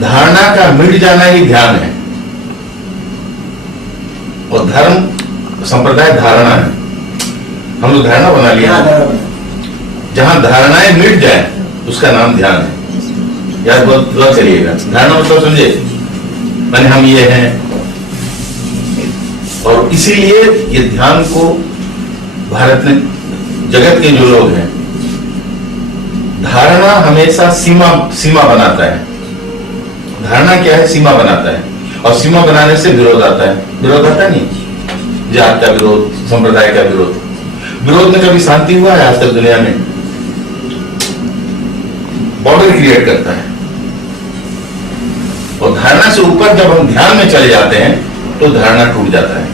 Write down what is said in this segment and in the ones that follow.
धारणा का मिट जाना ही ध्यान है। और धर्म संप्रदाय धारणा है। हम लोग धारणा बना लिया, जहां धारणाएं मिट जाए उसका नाम ध्यान है। याद बहुत करिएगा, धारणा मतलब समझे, मैंने हम ये हैं। और इसीलिए ये ध्यान को भारत में जगत के जो लोग हैं, धारणा हमेशा सीमा बनाता है। धारणा क्या है? सीमा बनाता है। और सीमा बनाने से विरोध आता है। विरोध आता नहीं, जात का विरोध, संप्रदाय का विरोध। विरोध में कभी शांति हुआ है आज तक दुनिया में? बॉर्डर क्रिएट करता है। और धारणा से ऊपर जब हम ध्यान में चले जाते हैं तो धारणा टूट जाता है।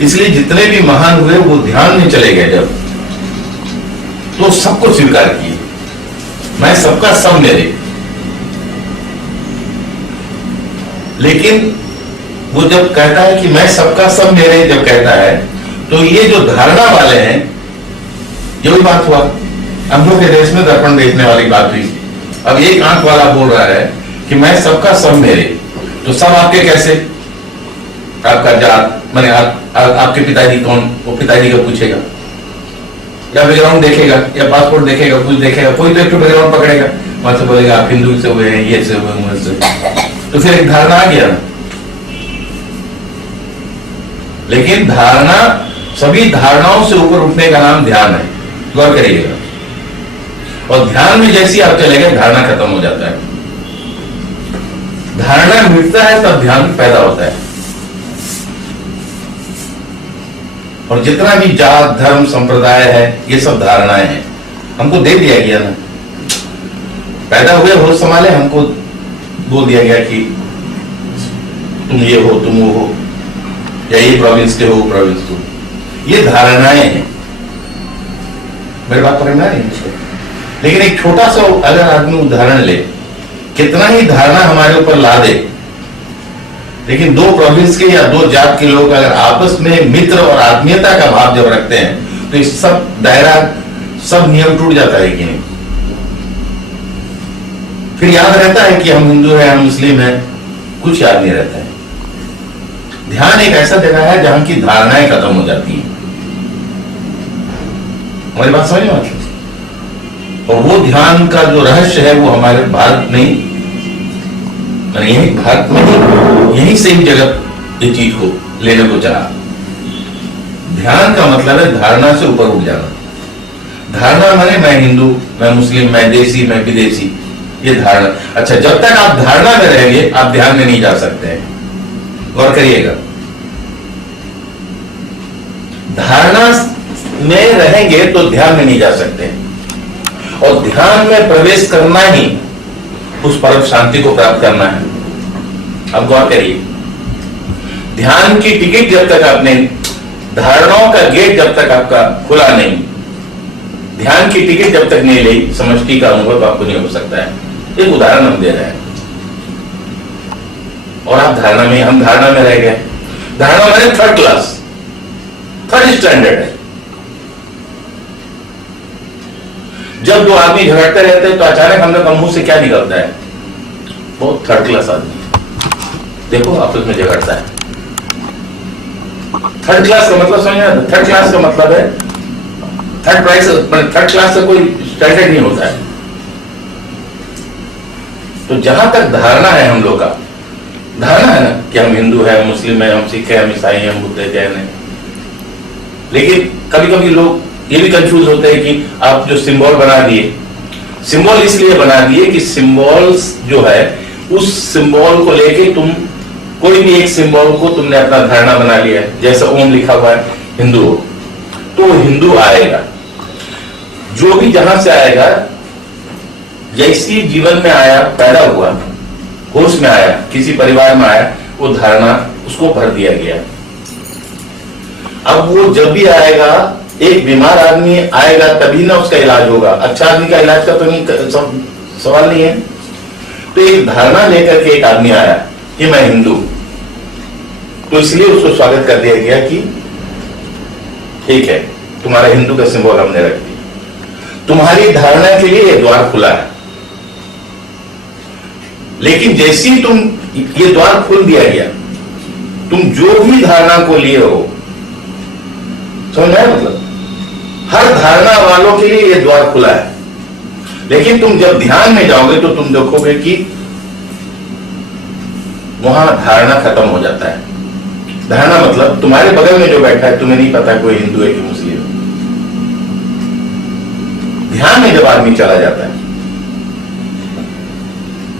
इसलिए जितने भी महान हुए वो ध्यान में चले गए जब, तो सबको स्वीकार किए, मैं सबका सब मेरे। लेकिन वो जब कहता है कि मैं सबका सब मेरे, जब कहता है, तो ये जो धारणा वाले हैं, ये वही बात हुआ अंधों के देश में दर्पण देखने वाली बात हुई। अब एक आंख वाला बोल रहा है कि मैं सबका सब मेरे, तो सब आपके कैसे? आपका जात माने आपके पिताजी कौन? वो पिताजी का पूछेगा, या बैकग्राउंड देखेगा, या पासपोर्ट देखेगा, कुछ देखेगा, कोई तो एक बैकग्राउंड पकड़ेगा, वहां से बोलेगा आप हिंदू से हुए हैं, ये से हुए, मुझ से। तो फिर एक धारणा आ गया। लेकिन धारणा, सभी धारणाओं से ऊपर उठने का नाम ध्यान है। गौर करिएगा। और ध्यान में जैसी आप चले गए, धारणा खत्म हो जाता है। धारणा मिटता है तब ध्यान पैदा होता है। और जितना भी जात धर्म संप्रदाय है, ये सब धारणाएं हैं। हमको दे दिया गया ना, पैदा हुए होश संभाले, हमको बोल दिया गया कि तुम ये हो, तुम वो हो, या ये प्रोविंस के हो, प्रोविंस को। ये धारणाएं हैं। मेरी बात पकड़ना है। लेकिन एक छोटा सा अगर आदमी उदाहरण ले, कितना ही धारणा हमारे ऊपर ला दे, लेकिन दो प्रोविंस के या दो जात के लोग अगर आपस में मित्र और आत्मीयता का भाव जब रखते हैं, तो इस सब दायरा, सब नियम टूट जाता है कि नहीं? फिर याद रहता है कि हम हिंदू हैं, हम मुस्लिम हैं, कुछ याद नहीं रहता है। ध्यान एक ऐसा जगह है जहां की धारणाएं खत्म हो जाती हैं। हमारी बात समझ में? और वो ध्यान का जो रहस्य है वो हमारे भारत में, यही भारत में, यही से ही जगत ये चीज को लेने को चाहा। ध्यान का मतलब है धारणा से ऊपर उठ जाना। धारणा माने मैं हिंदू, मैं मुस्लिम, मैं देसी, मैं विदेशी, ये धारणा। अच्छा, जब तक आप धारणा में रहेंगे आप ध्यान में नहीं जा सकते हैं। गौर करिएगा, धारणा में रहेंगे तो ध्यान में नहीं जा सकते। और ध्यान में प्रवेश करना ही उस परम शांति को प्राप्त करना है। अब गौर करिए, ध्यान की टिकट जब तक आपने, धारणाओं का गेट जब तक आपका खुला नहीं, ध्यान की टिकट जब तक नहीं ली, समष्टि का अनुभव आपको नहीं हो सकता है। एक उदाहरण हम दे रहे हैं। और आप धारणा में, हम धारणा में रह गए। धारणा मैंने थर्ड क्लास, थर्ड स्टैंडर्ड है। जब दो आदमी झगड़ते रहते हैं तो अचानक हम लोग मुंह से क्या निकलता है? बहुत थर्ड क्लास आदमी, देखो आपस में झगड़ता है। थर्ड क्लास का मतलब समझ में? थर्ड क्लास का मतलब है थर्ड प्राइस, थर्ड क्लास का कोई स्टैंडर्ड नहीं होता है। तो जहां तक धारणा है, हम लोग का धारणा है ना कि हम हिंदू हैं, मुस्लिम हैं, हम सिख हैं, हम ईसाई हैं, हम बुद्ध हैं, जैन हैं। लेकिन कभी कभी लोग ये भी कंफ्यूज होते हैं कि आप जो सिंबल बना दिए, सिंबल इसलिए बना दिए कि सिंबल्स जो है, उस सिंबल को लेके तुम कोई भी एक सिंबल को तुमने अपना धारणा बना लिया है। जैसे ओम लिखा हुआ है, हिंदू हो तो हिंदू आएगा। जो भी जहां से आएगा, जैसी जीवन में आया, पैदा हुआ, होश में आया, किसी परिवार में आया, वो धारणा उसको भर दिया गया। अब वो जब भी आएगा, एक बीमार आदमी आएगा तभी ना उसका इलाज होगा। अच्छा आदमी का इलाज का तो नहीं, सवाल नहीं है। तो एक धारणा लेकर के एक आदमी आया कि मैं हिंदू, तो इसलिए उसको स्वागत कर दिया गया कि ठीक है, तुम्हारा हिंदू का सिंबल हमने रख दिया। तुम्हारी धारणा के लिए यह द्वार खुला है। लेकिन जैसे ही तुम ये द्वार खोल दिया गया, तुम जो भी धारणा को लिए हो, समझ में आया मतलब, हर धारणा वालों के लिए ये द्वार खुला है। लेकिन तुम जब ध्यान में जाओगे तो तुम देखोगे कि वहां धारणा खत्म हो जाता है। धारणा मतलब तुम्हारे बगल में जो बैठा है तुम्हें नहीं पता कोई हिंदू है कि मुस्लिम है। ध्यान में जब आदमी चला जाता है,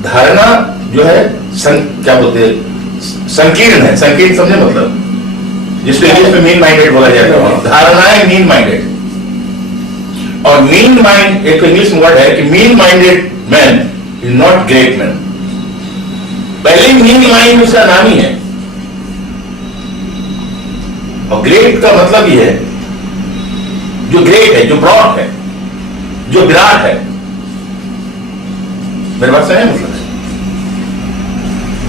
धारणा जो है क्या बोलते हैं, संकीर्ण है। संकीर्ण समझे मतलब, जिसको इंग्लिश में मीन माइंडेड बोला जाता है। धारणाएं मीन माइंडेड, और मीन माइंड एक इंग्लिश में वर्ड है कि mean minded man is not great man. पहले मीन माइंड उसका नाम ही है, और ग्रेट का मतलब ये है जो ग्रेट है, जो ब्रॉड है, जो विराट है। मेरे बात समझे मतलब,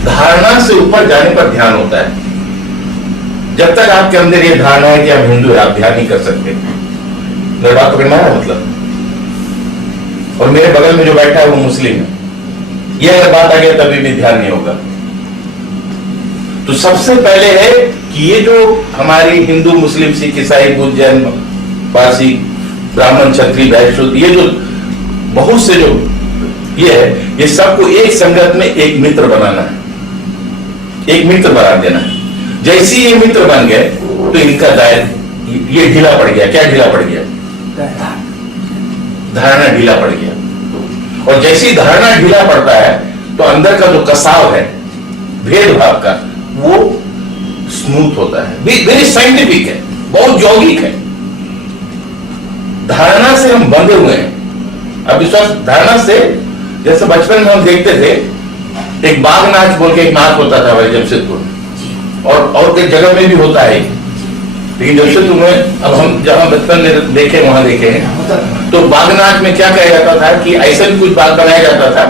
धारणा से ऊपर जाने पर ध्यान होता है। जब तक आपके अंदर ये धारणा है कि आप हिंदू है, आप ध्यान नहीं कर सकते। मेरी बात पकड़ना है मतलब, और मेरे बगल में जो बैठा है वो मुस्लिम है, ये अगर बात आ गया तभी भी ध्यान नहीं होगा। तो सबसे पहले है कि ये जो हमारी हिंदू, मुस्लिम, सिख, ईसाई, बुद्ध, जैन, पारसी, ब्राह्मण, क्षत्रिय, वैश्य, ये जो बहुत से जो ये है, ये सबको एक संगत में एक मित्र बनाना है, एक मित्र बना देना है। जैसे ये मित्र बन गए तो इनका दायरा ये ढीला पड़ गया। क्या ढीला पड़ गया? धारणा ढीला पड़ गया। और जैसी धारणा ढीला पड़ता है तो अंदर का जो कसाव है भेदभाव का, वो स्मूथ होता है। वेरी साइंटिफिक है, बहुत यौगिक है। धारणा से हम बंधे हुए हैं। अब विश्वास धारणा से, जैसे बचपन में हम देखते थे, एक बाघ नाच बोल के एक नाच होता था भाई जमशेदपुर, और कई जगह में भी होता है। लेकिन जमशेदपुर में अब हम जहां बचपन में देखे वहां देखे हैं, तो बाघ नाच में क्या कहा जाता था कि ऐसा भी कुछ बाघ बनाया जाता था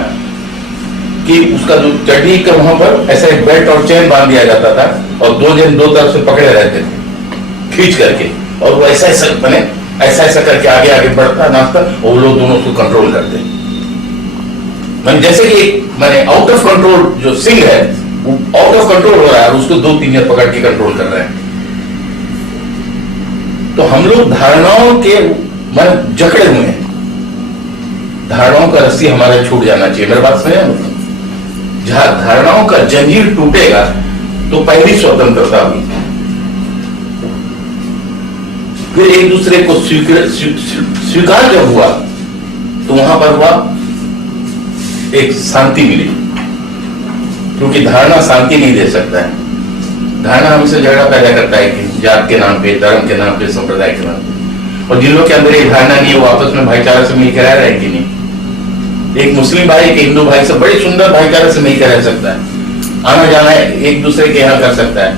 कि उसका जो चड्डी का वहां पर ऐसा एक बेल्ट और चेन बांध दिया जाता था, और दो जन दो तरफ से पकड़े रहते थे खींच करके, और वो ऐसा ऐसा बने, ऐसा ऐसा करके आगे आगे बढ़ता नाचता, और वो लोग दोनों उसको कंट्रोल करते। मैंने जैसे कि मैंने आउट ऑफ कंट्रोल जो सिंह है वो आउट ऑफ कंट्रोल हो रहा है, और उसको दो तीन जन पकड़ के कंट्रोल कर रहे हैं। तो हम लोग धारणाओं के मन जकड़े हुए हैं। धारणाओं का रस्सी हमारे छूट जाना चाहिए। मेरी बात समझे? मतलब जहां धारणाओं का जंजीर टूटेगा तो पहली स्वतंत्रता हुई। फिर एक दूसरे को स्वीकार जब हुआ तो वहां पर हुआ एक शांति मिली, क्योंकि धारणा शांति नहीं दे सकता है। धारणा हमसे झगड़ा पैदा करता है कि जात के नाम पे, धर्म के नाम पे, संप्रदाय के नाम पे। और जिन लोग के अंदर ये धारणा नहीं है वो आपस में भाईचारा से मिलकर रह रहे हैं कि नहीं? एक मुस्लिम भाई एक हिंदू भाई से बड़े सुंदर भाईचारा से मिलकर रह सकता है, आना जाना एक दूसरे के यहाँ कर सकता है,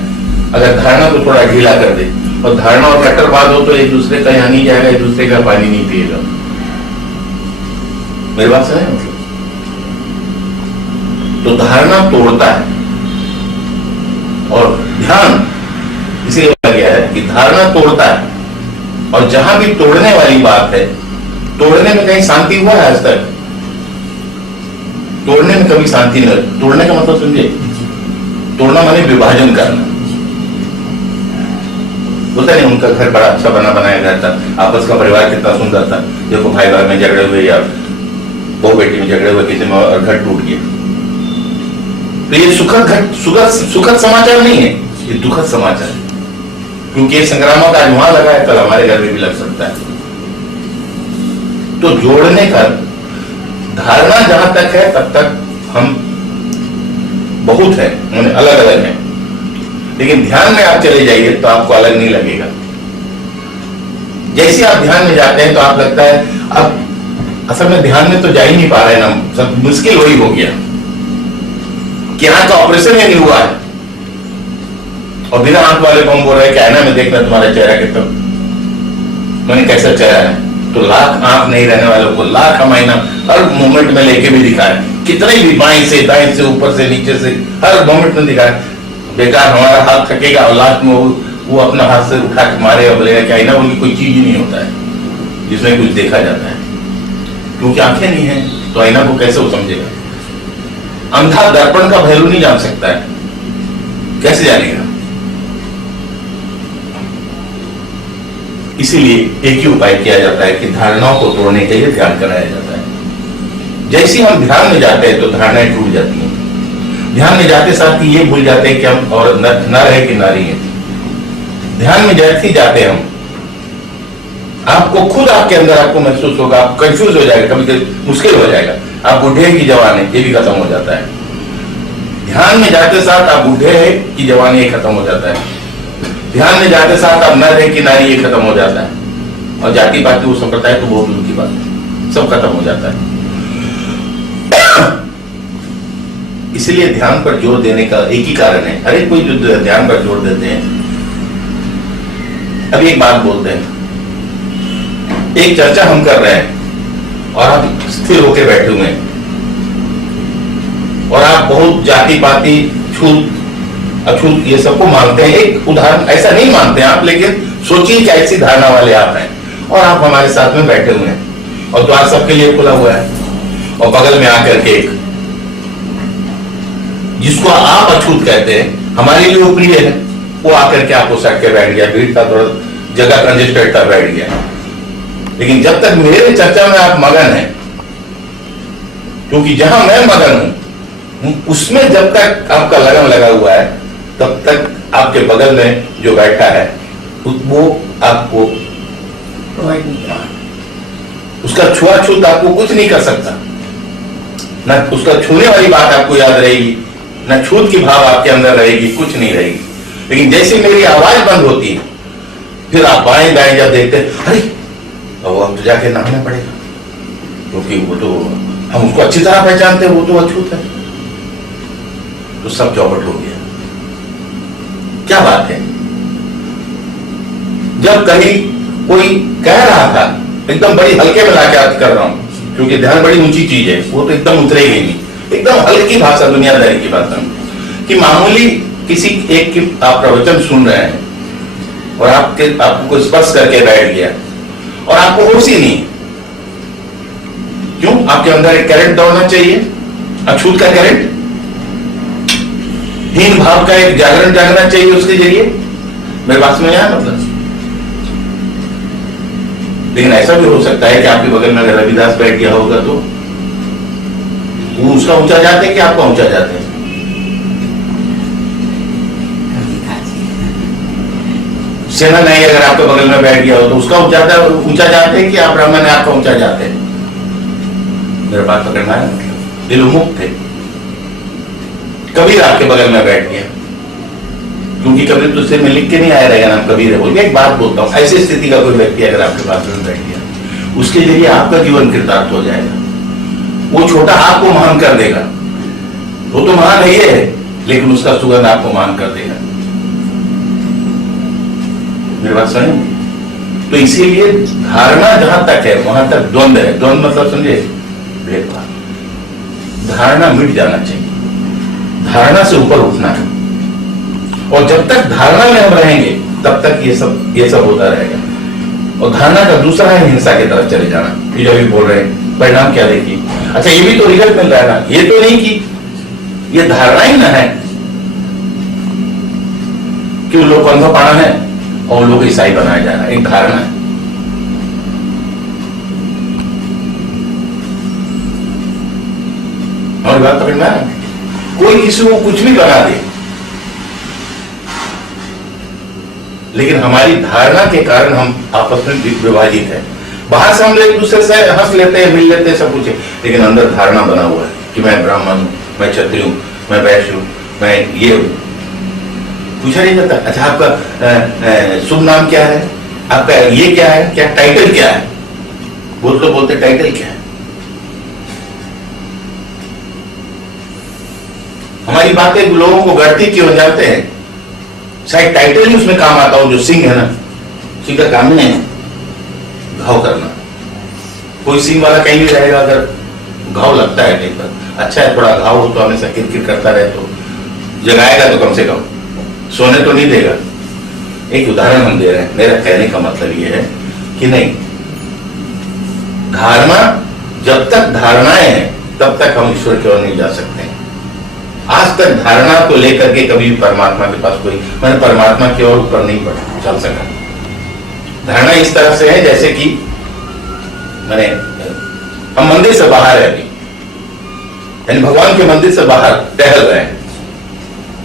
अगर धारणा को थोड़ा ढीला कर दे। और धारणा और कट्टरवाद हो तो एक दूसरे का यहाँ नहीं जाएगा, एक दूसरे का पानी नहीं पिएगा। मेरी बात समझे? मतलब तो धारणा तोड़ता है, और ध्यान इसे कहा गया है कि धारणा तोड़ता है। और जहां भी तोड़ने वाली बात है, तोड़ने में कहीं शांति हुआ है आज तक? तोड़ने में कभी शांति नहीं। तोड़ने का मतलब समझे? तोड़ना माने विभाजन करना। बोलता नहीं उनका घर बड़ा अच्छा बना बनाया घर था, आपस का परिवार कितना सुंदर था, देखो भाई भाई में झगड़े हुए या बहू बेटी में झगड़े हुए, किसी में और घर टूट गया। तो ये सुखद समाचार नहीं है, ये दुखद समाचार है। क्योंकि ये संग्राम का आज वहां लगा है, कल हमारे घर में भी लग सकता है। तो जोड़ने का धारणा जहां तक है तब तक हम बहुत है, उन्हें अलग अलग है। लेकिन ध्यान में आप चले जाइए तो आपको अलग नहीं लगेगा। जैसे आप ध्यान में जाते हैं तो आप लगता है अब असल में ध्यान में तो जा ही नहीं पा रहे ना, सब मुश्किल वही हो गया कि आंख का ऑपरेशन ही नहीं हुआ है, और बिना आंख वाले को हम बोल रहे हैं कि आईना में देखना तुम्हारा चेहरा कितना, मैंने कैसा चेहरा है। तो लाख आंख नहीं रहने वालों को लाख हम आईना हर मोमेंट में लेके भी दिखाए, कितने भी बाएं से दाएं से ऊपर से नीचे से हर मोमेंट में दिखाए। बेकार हमारा हाथ थकेगा और लास्ट में वो अपना हाथ से उठा के मारे और बोलेगा कि आईना बोल कोई चीज ही नहीं होता है जिसमें कुछ देखा जाता है, क्योंकि आंखें नहीं है तो आईना को कैसे वो समझेगा। अंधा दर्पण का वैल्यू नहीं जान सकता है, कैसे जानेगा? इसीलिए एक ही उपाय किया जाता है कि धारणाओं को तोड़ने के लिए ध्यान कराया जाता है। जैसे ही हम ध्यान में जाते हैं तो धारणाएं टूट जाती हैं। ध्यान में जाते साथ ही ये भूल जाते हैं कि हम और न रहे कि नारी है। ध्यान में जैसे ही जाते हम, आपको खुद आपके अंदर आपको महसूस होगा, आप कंफ्यूज हो जाएगा, कभी कभी मुश्किल हो जाएगा, आप बूढ़े हैं कि जवान है ये भी खत्म हो जाता है। ध्यान में जाते साथ आप बूढ़े हैं कि जवान ये खत्म हो जाता है। ध्यान में जाते साथ आप नर है कि नारी ये खत्म हो जाता है। और जाति पाति वो संप्रदाय तो बहुत दूर की बात है, सब खत्म हो जाता है। इसलिए ध्यान पर जोर देने का एक ही कारण है। हर एक कोई जो ध्यान पर जोर देते हैं, अभी एक बात बोलते हैं, एक चर्चा हम कर रहे हैं और आप स्थिर होकर बैठे हुए हैं और आप बहुत जाति पाति छूत अछूत ये सबको मानते हैं। एक उदाहरण, ऐसा नहीं मानते हैं आप, लेकिन सोचिए कि ऐसी धारणा वाले आप हैं और आप हमारे साथ में बैठे हुए हैं और द्वार सबके लिए खुला हुआ है और बगल में आकर के एक जिसको आप अछूत कहते हैं, हमारे लिए वो प्रिय है, वो आकर के आपको सट के बैठ गया, भीड़ का थोड़ा जगह कंजेस्टेड था, बैठ गया। लेकिन जब तक मेरे चर्चा में आप मगन हैं, क्योंकि जहां मैं मगन हूं उसमें जब तक आपका लगन लगा हुआ है, तब तक आपके बगल में जो बैठा है वो आपको प्रोवाइड नहीं कर, उसका छुआछूत आपको कुछ नहीं कर सकता, ना उसका छूने वाली बात आपको याद रहेगी, ना छूत की भाव आपके अंदर रहेगी, कुछ नहीं रहेगी। लेकिन जैसे मेरी आवाज बंद होती है, फिर आप बाएं दाएं जब देखते हैं, अरे अब तो जाके नहाना पड़ेगा, क्योंकि वो तो हम उसको अच्छी तरह पहचानते हैं, वो तो अछूत है। तो सब चौपट हो गया। क्या बात है? जब कहीं कोई कह रहा था, एकदम बड़ी हल्के में लाके अर्थ कर रहा हूं, क्योंकि ध्यान बड़ी ऊंची चीज है, वो तो एकदम उतरेगी नहीं, एकदम हल्की भाषा, दुनियादारी की बात कि मामूली किसी एक की आप प्रवचन सुन रहे हैं और आपको स्पर्श करके बैठ गया और आपको होश ही नहीं। क्यों? आपके अंदर एक करंट दौड़ना चाहिए, अछूत का करंट, हीन भाव का एक जागरण जागना चाहिए उसके जरिए। मेरे पास में आया मतलब। लेकिन ऐसा भी हो सकता है कि आपके बगल में अगर रविदास बैठ गया होगा तो वो उसका ऊंचा जाते हैं कि आपका ऊंचा जाते हैं? सेना नहीं अगर आपके बगल में बैठ गया हो तो उसका ऊंचा जाते हैं कि आप ब्राह्मण है आपका ऊंचा जाते हैं? मेरे पास पकड़ना है मतलब दिल मुक्त थे। कबीर आपके बगल में बैठ गया, क्योंकि कबीर तो सिर में लिख के नहीं आया रहेगा नाम कबीर है बोल के। एक बात बोलता हूं, ऐसी स्थिति का कोई व्यक्ति अगर आपके पास में बैठ गया, उसके जरिए आपका जीवन कृतार्थ हो जाएगा। वो छोटा आपको महान कर देगा, वो तो महान है, लेकिन उसका सुगंध आपको महान कर देगा। मेरी बात समझे? तो इसीलिए धारणा जहां तक है वहां तक द्वंद है। द्वंद मतलब समझे? भेदभाव। धारणा मिट जाना चाहिए, धारणा से ऊपर उठना है। और जब तक धारणा में हम रहेंगे तब तक ये सब होता रहेगा। और धारणा का दूसरा है हिंसा की तरफ चले जाना। ये जो भी बोल रहे हैं, परिणाम क्या देखिए। अच्छा, ये भी तो रिजल्ट मिल रहा है ना, ये तो नहीं कि ये धारणा ही ना है कि उन लोग को अंधा पाना है और उन लोग को ईसाई बनाया जा रहा है, एक धारणा है। और बात पकड़ना है, कोई किसी को कुछ भी बना दे, लेकिन हमारी धारणा के कारण हम आपस में विभाजित है। बाहर से हम एक दूसरे से हंस लेते हैं, मिल लेते हैं, सब कुछ है, लेकिन अंदर धारणा बना हुआ है कि मैं ब्राह्मण हूं, मैं क्षत्रिय हूं, मैं वैश्य हूं, मैं ये हूं। पूछा नहीं जाता, अच्छा आपका शुभ नाम क्या है, आपका ये क्या है, क्या टाइटल क्या है? बहुत लोग बोलते टाइटल क्या है। हमारी बातें लोगों को गढ़ती क्यों जाते हैं? शायद टाइटल ही उसमें काम आता हो। जो सिंह है ना, सिंह का काम नहीं है घाव करना। कोई सिंह वाला कहीं भी रहेगा, अगर घाव लगता है कहीं पर, अच्छा है थोड़ा घाव हो तो हमेशा किरकिर करता रहे तो जगाएगा तो कम से कम, सोने तो नहीं देगा। एक उदाहरण हम दे रहे हैं। मेरा कहने का मतलब ये है कि नहीं, धारणा जब तक धारणाएं हैं तब तक हम ईश्वर की ओर नहीं जा सकते हैं। आज तक धारणा को लेकर के कभी भी परमात्मा के पास कोई, मैंने परमात्मा की ओर ऊपर नहीं चल सका। धारणा इस तरह से है जैसे कि मैंने, हम मंदिर से बाहर है अभी, यानी भगवान के मंदिर से बाहर टहल रहे हैं,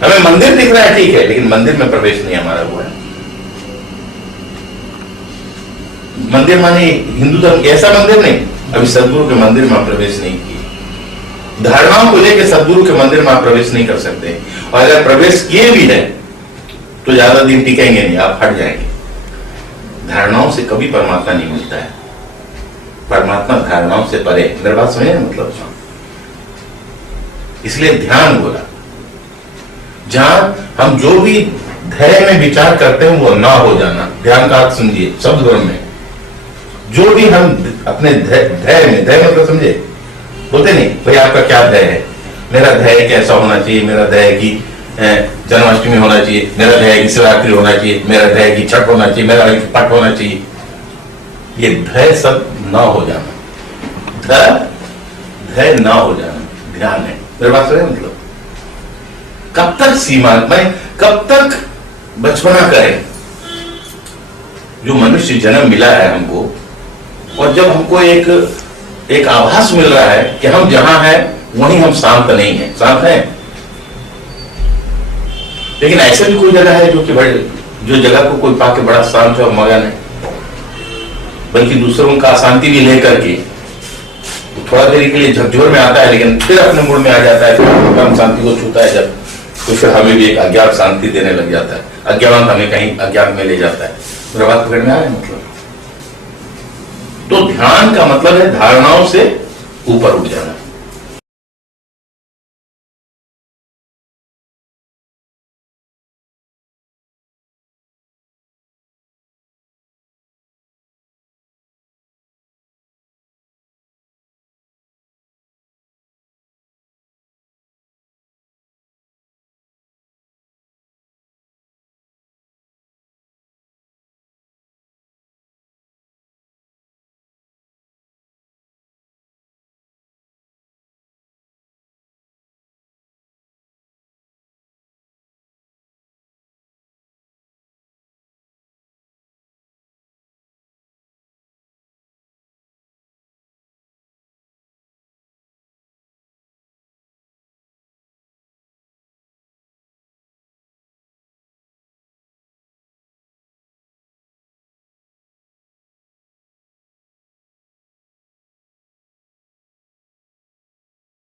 हमें मंदिर दिख रहा है, ठीक है, लेकिन मंदिर में प्रवेश नहीं हमारा हुआ है। मंदिर माने हिंदू धर्म ऐसा मंदिर नहीं, अभी सदगुरु के मंदिर में आप प्रवेश नहीं किए। धारणाओं को लेकर सदगुरु के मंदिर में आप प्रवेश नहीं कर सकते, और अगर प्रवेश किए भी है तो ज्यादा दिन टिकेंगे नहीं, आप हट जाएंगे। धारणाओं से कभी परमात्मा नहीं मिलता है, परमात्मा धारणाओं से परे। मेरी बात समझे मतलब? इसलिए ध्यान बोला, जहां हम जो भी धैर्य में विचार करते हैं वो ना हो जाना। ध्यान का अर्थ समझिए, शब्द ब्रह्म में जो भी हम अपने धैर्य में, धैर्य मतलब समझे, बोलते नहीं भाई आपका क्या धैर्य है, मेरा धैर्य कैसा होना चाहिए, मेरा धैर्य की जन्माष्टमी होना चाहिए, मेरा धैर्य की शिवरात्रि होना चाहिए, मेरा धैर्य की छठ होना चाहिए, मेरा पट होना चाहिए। ये धैर्य सब ना हो जाना, धैर्य ना हो जाना ध्यान है। मेरे बात समझे मतलब? कब तक सीमा में, कब तक बचपना करें? जो मनुष्य जन्म मिला है हमको, और जब हमको एक आभास मिल रहा है कि हम जहां हैं वहीं हम शांत नहीं है, शांत है, लेकिन ऐसे भी कोई जगह है जो कि बड़े, जो जगह को कोई पाके बड़ा शांत है और मगन है, बल्कि दूसरों का अशांति भी लेकर के थोड़ा देर के लिए झकझोर में आता है, लेकिन फिर अपने मूड में आ जाता है, फिर हम शांति को छूता है जब, तो फिर हमें भी एक अज्ञात शांति देने लग जाता है, अज्ञान हमें कहीं अज्ञात में ले जाता है। मेरा बात पकड़ में आ रहा है मतलब? तो ध्यान का मतलब है धारणाओं से ऊपर उठ जाना।